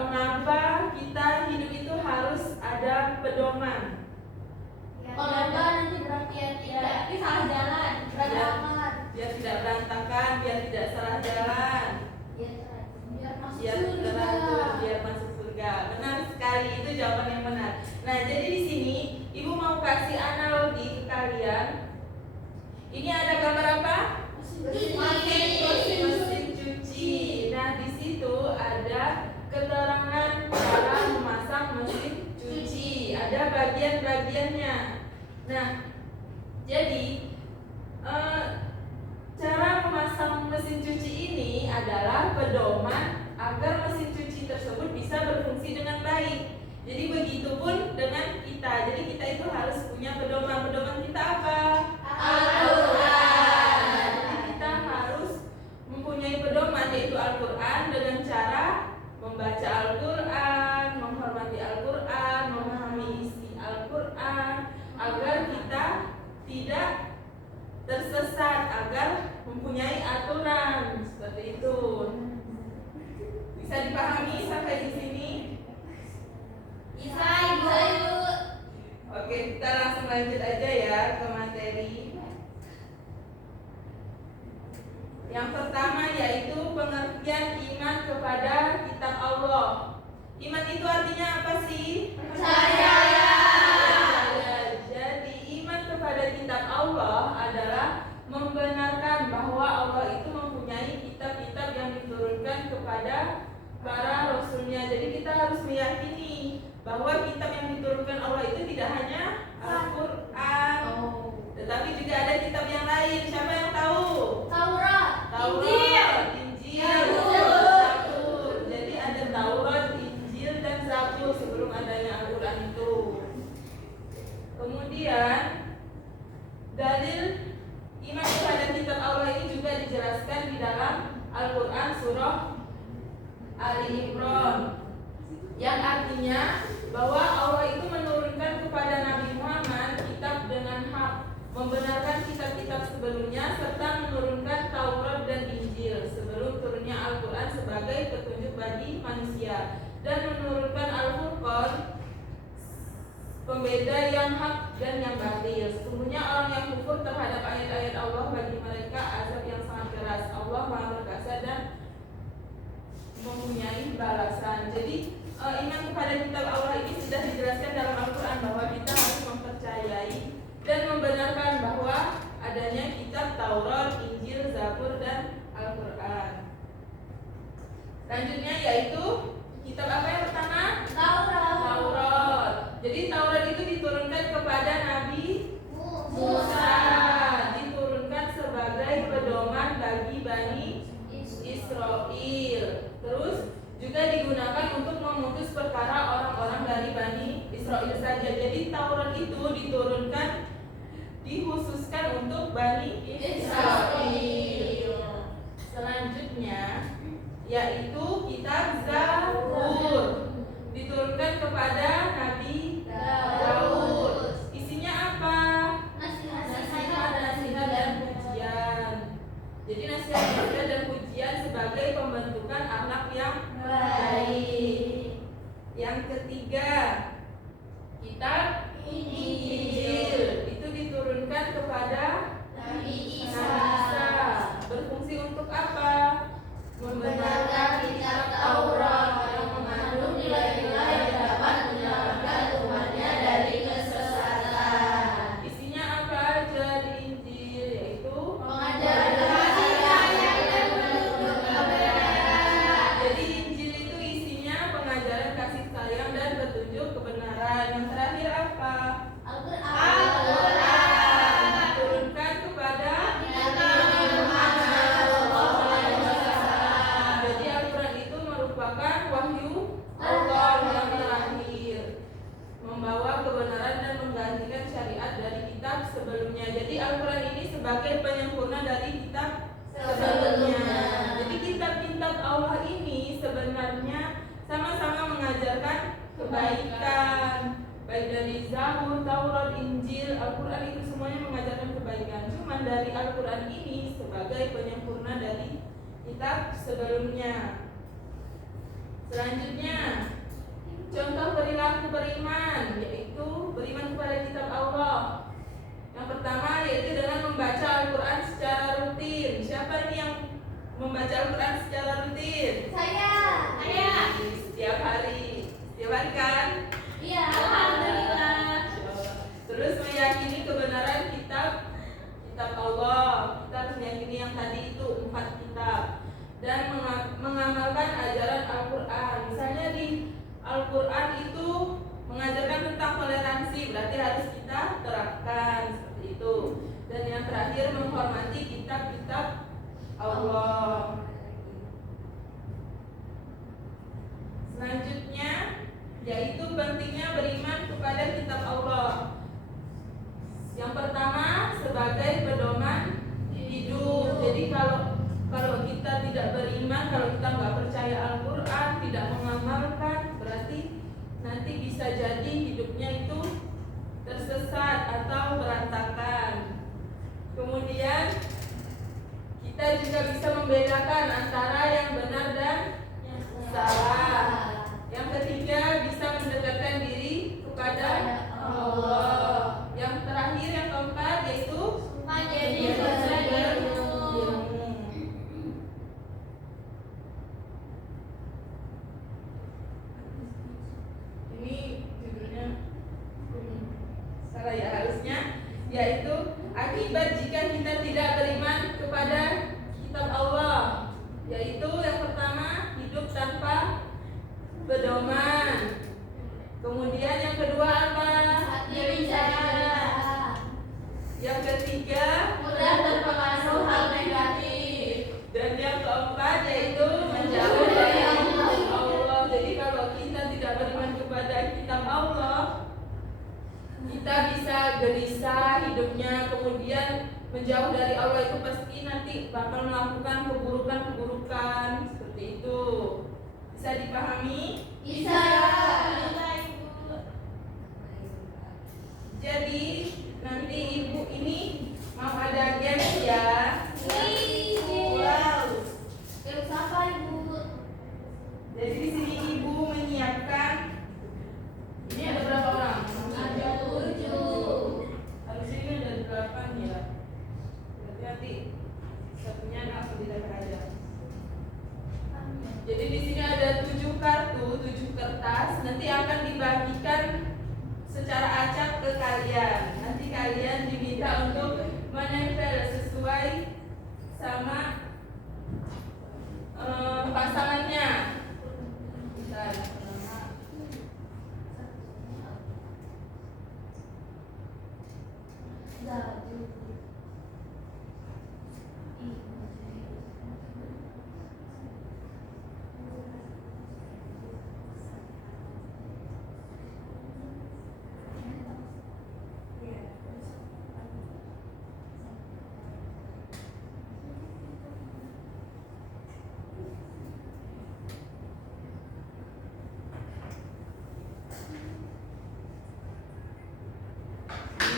mengapa kita hidup itu harus ada pedoman? Kalau enggak nanti berakhir tidak salah jalan, berantakan. Biar tidak berantakan, biar tidak salah jalan. Biar masuk Biar surga. teratur, biar masuk surga. Benar sekali, itu jawaban yang benar. Nah, jadi di sini Ibu mau kasih analogi ke kalian. Ini ada gambar apa? Mesin cuci. Nah, di situ ada keterangan cara memasang mesin cuci. Ada bagian-bagiannya. Nah, jadi cara memasang mesin cuci ini adalah pedoman agar mesin cuci tersebut bisa berfungsi dengan baik. Jadi begitupun dengan kita. Jadi kita itu harus punya pedoman. Pedoman kita apa? Al-Quran. Jadi kita harus mempunyai pedoman, yaitu Al-Quran, dengan cara membaca Al-Quran, menghormati Al-Quran, memahami isi Al-Quran, agar kita tidak tersesat, agar mempunyai aturan. Seperti itu. Bisa dipahami sampai di sini? Bisa, Ibu. Oke, kita langsung lanjut aja ya ke materi. Yang pertama yaitu pengertian iman kepada kitab Allah. Iman itu artinya apa sih? Percaya. Jadi iman kepada kitab Allah adalah membenarkan bahwa Allah itu mempunyai kitab-kitab yang diturunkan kepada para rasulnya. Jadi kita harus meyakini bahwa kitab yang diturunkan Allah itu tidak hanya Al-Quran, tetapi juga ada kitab yang lain. Siapa yang tahu? Taurat, Injil, Zabur. Jadi ada Taurat, Injil, dan Zabur sebelum adanya Al-Quran itu. Kemudian dalil iman kepada kitab Allah ini juga dijelaskan di dalam Al-Quran surah Ali Imran, yang artinya bahwa Allah itu menurunkan kepada Nabi Muhammad kitab dengan hak, membenarkan kitab-kitab sebelumnya, serta menurunkan Taurat dan Injil sebelum turunnya Al-Quran sebagai petunjuk bagi manusia, dan menurunkan Al-Furqan, pembeda yang hak dan yang batil. Sesungguhnya orang yang kufur terhadap ayat-ayat Allah, bagi mereka azab yang sangat keras. Allah Maha Perkasa dan mempunyai balasan. Jadi iman kepada kitab Allah ini sudah dijelaskan dalam Al-Quran bahwa kita harus mempercayai dan membenarkan bahwa adanya kitab Taurat, Injil, Zabur, dan Al-Quran. Selanjutnya yaitu kitab apa yang pertama? Taurat. Jadi Taurat itu diturunkan kepada Nabi Musa, diturunkan sebagai pedoman bagi Bani Israel. Terus juga digunakan untuk memutus perkara orang-orang dari Bani Israel saja. Jadi Taurat itu diturunkan, dikhususkan untuk Bani Israel. Selanjutnya yaitu kitab Zabur, diturunkan kepada Nabi Daud. Isinya apa? Nasihat dan pujian. Jadi nasihat dan pujian sebagai pembentukan akhlak yang baik. Yang ketiga, kitab Injil, itu diturunkan kepada Nabi Isa. Berfungsi untuk apa? Membenarkan kitab Taurat yang mengandung nilai-nilai yang dapat menyelamatkan umatnya dari kesesatan. Isinya apa aja di Injil? Yaitu mengajarkan kasih sayang dan petunjuk kebenaran. Jadi Injil itu isinya pengajaran kasih sayang dan petunjuk kebenaran. Yang terakhir apa? Al-Quran Diturunkan kepada Nabi Muhammad SAW. Jadi Al-Quran itu merupakan wahyu Allah yang terakhir, membawa kebenaran dan menggantikan syariat dari kitab sebelumnya. Jadi Al-Quran ini sebagai penyempurna dari kitab sebelumnya. Jadi kitab-kitab Allah ini sebenarnya sama-sama mengajarkan kebaikan. Baik dari Zabur, Taurat, Injil, Al-Quran itu semuanya mengajarkan kebaikan. Cuman dari Al-Quran ini sebagai penyempurna dari kitab sebelumnya. Selanjutnya, contoh perilaku beriman, yaitu beriman kepada kitab Allah. Yang pertama yaitu dengan membaca Al-Quran secara rutin. Siapa nih yang membaca Al-Quran secara rutin? Saya. Setiap hari. Setiap hari kan? Iya, alhamdulillah. Terus meyakini kebenaran kitab Allah. Kita harus meyakini yang tadi itu 4 kitab. Dan mengamalkan ajaran Al-Quran. Misalnya di Al-Quran itu mengajarkan tentang toleransi, berarti harus kita terapkan seperti itu. Dan yang terakhir menghormati kitab-kitab Allah. Selanjutnya yaitu pentingnya beriman kepada kitab Allah. Yang pertama sebagai pedoman hidup. Jadi kalau kita tidak beriman, kalau kita nggak percaya Al-Quran, tidak mengamalkan, berarti nanti bisa jadi hidupnya itu tersesat atau berantakan. Kemudian kita juga bisa membedakan antara yang benar dan yang salah. Yang ketiga bisa mendekatkan diri kepada Allah. Yang terakhir yang keempat yaitu Menjadi berilmu. Ini judulnya salah ya harusnya, yaitu akibat jika kita tidak beriman kepada kitab Allah, yaitu yang pertama hidup tanpa pedoman. Kemudian yang kedua apa? Hati bicara. Yang ketiga Mudah terpengaruh hal negatif. dan yang keempat yaitu menjauh dari Allah. Jadi kalau kita tidak beriman kepada kitab Allah, kita bisa gelisah hidupnya, kemudian menjauh dari Allah itu pasti nanti bakal melakukan keburukan-keburukan seperti itu. Bisa dipahami? Bisa. Jadi nanti ibu ini mau ada games ya. Wow. Terus apa ibu? Jadi di sini ibu menyiapkan. Ini ada berapa orang? Ada 7. Harusnya ini ada 8 ya. Berarti nanti satunya langsung dilihat aja. Jadi di sini ada 7 kartu, 7 kertas. Nanti akan dibagikan secara acak ke kalian. Nanti kalian diminta untuk menempel sesuai sama pasangannya. Bentar.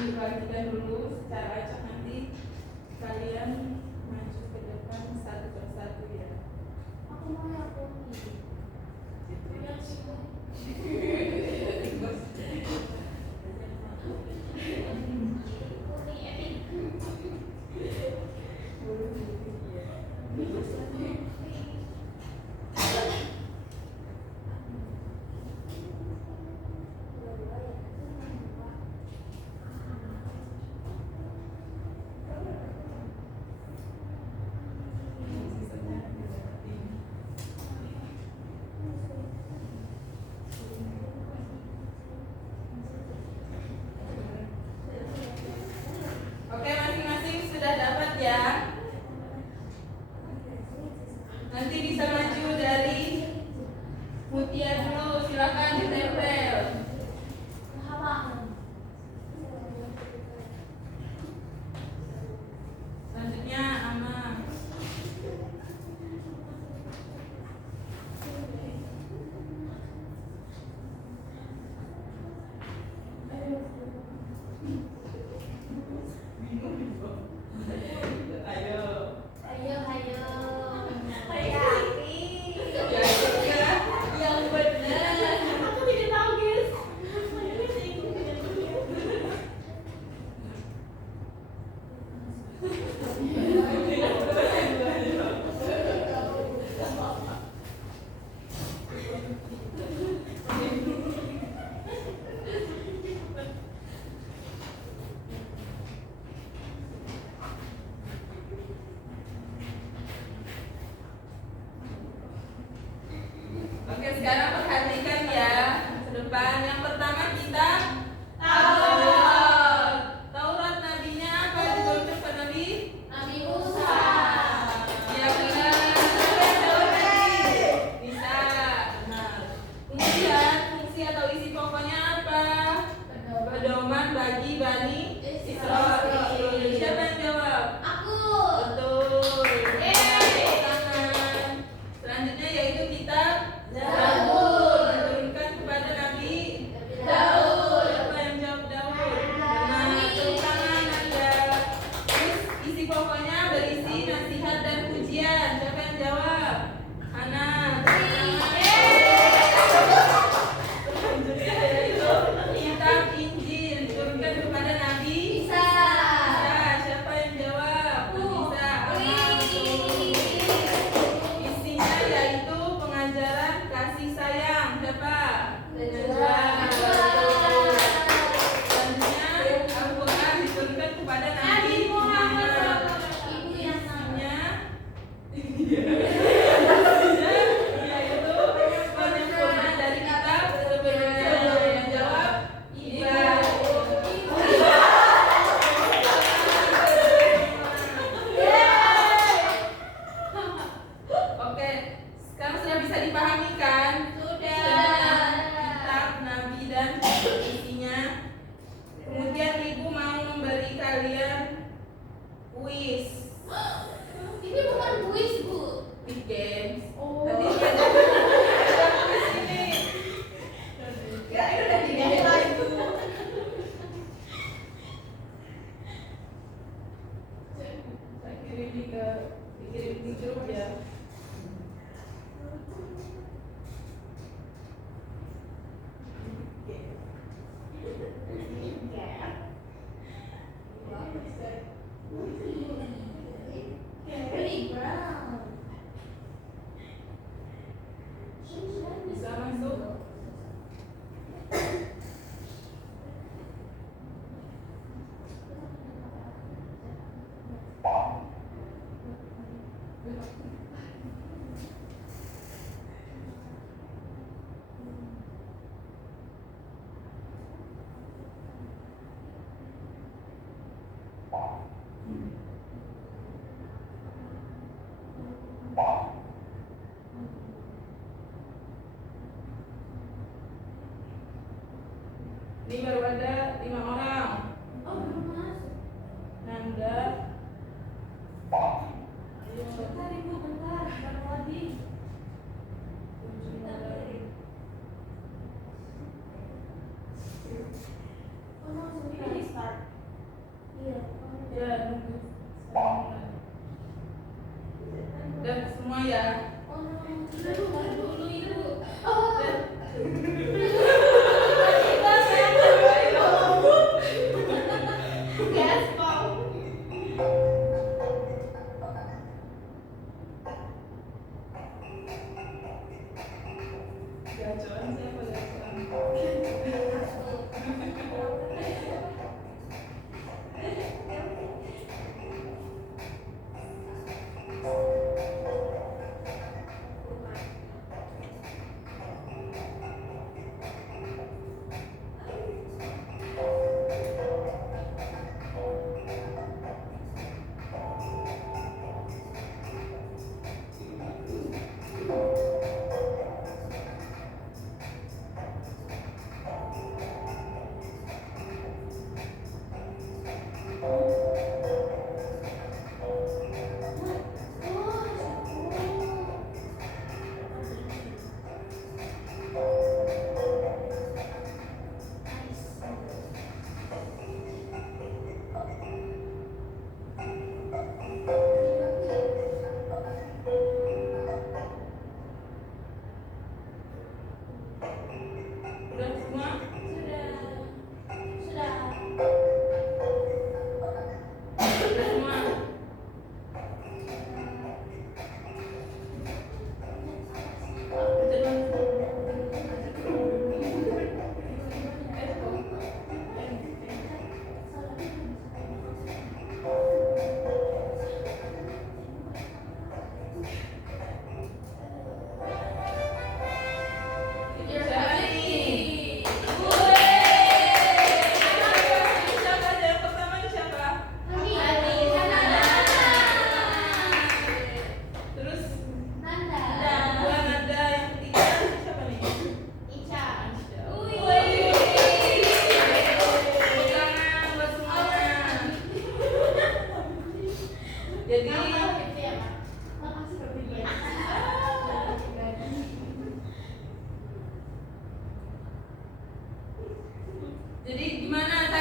Dibagikan dulu secara acak, nanti kalian maju ke depan satu persatu ya. Aku mau yang putih. fungsi atau isi pokoknya apa? Pedoman bagi Bani Israil. Siapa yang jawab? Aku. Betul. Tepuk tangan. Selanjutnya yaitu kitab Zabur, diturunkan kepada Nabi Daud. Siapa yang jawab? Daud. Benar. Tepuk tangan Anda. Terus isi pokoknya berisi nasihat dan pujian. Siapa yang jawab? Hana. Tepuk tangan. Selanjutnya yaitu kitab Injil, diturunkan kepada Nabi Isa. Siapa yang jawab? Bisa. Isinya yaitu pengajaran kasih sayang. Siapa? Selanjutnya Al-Quran diturunkan kepada Nabi Muhammad. Isinya yaitu penyempurnaan dari kitab sebelumnya. Yang jawab iya. Oke, sekarang sudah bisa dipahami kan? Kitab Nabi dan isinya. Kemudian ibu mau memberi kalian kuis. Ini bukan kuis, Bu. Quiz games. Oh. Tadi ada kuis ini. Ya, itu udah dinilai itu. Saya kirim di grup ya. Very brown. Bisa masuk. Ini baru ada 5 orang. Oh, belum masuk. Nanda. Bentar, Ibu, bentar. Baru lagi. Oh, langsung ini start. Iya. Ya, nunggu. Dan semua ya. Oh, dulu Ibu. Oh. Gaspol. Gacoan siapa gacoan?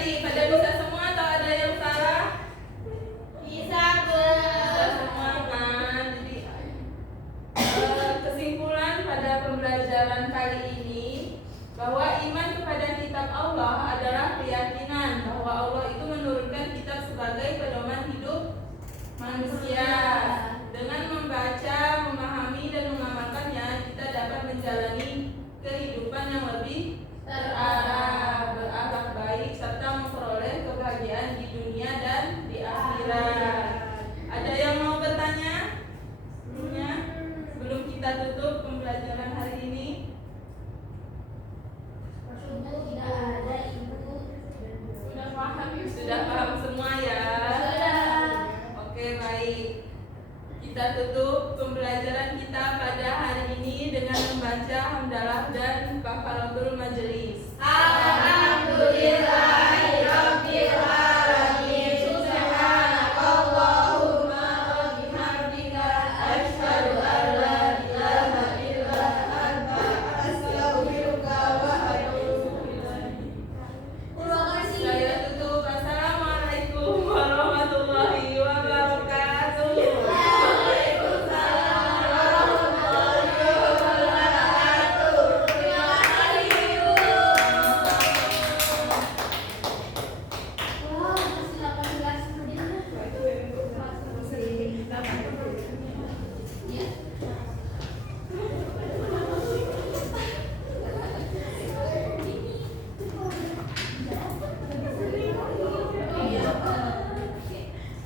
tadi? Pada bisa semua atau ada yang salah? Bisa, Bu. Bisa semua kan? Jadi kesimpulan pada pembelajaran kali ini bahwa iman kepada kitab Allah adalah keyakinan bahwa Allah itu menurunkan kitab sebagai pedoman hidup manusia. Dengan membaca, memahami dan mengamalkannya, kita dapat menjalani kehidupan yang lebih terarah, berakhlak baik serta memperoleh kebahagiaan di dunia dan di akhirat. Ada yang mau bertanya? Sebelumnya, sebelum kita tutup pembelajaran hari ini. Tidak ada, Ibu. Sudah paham? Sudah paham semua ya? Sudah. Oke, baik. Kita tutup pembelajaran kita pada hari ini dengan membaca hamdalah dan kafaratul majelis. Alhamdulillahirabbil alamin. Subhanakallahumma wa bihamdika asyhadu an la ilaha illa anta astaghfiruka wa atubu ilaik. Terima kasih. Saya tutup. Assalamualaikum warahmatullahi wabarakatuh. Waalaikumsalam warahmatullahi wabarakatuh. Terima kasih, Ibu. Wah, masih 18 menit. Ya.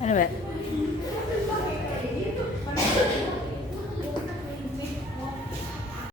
Ano ba?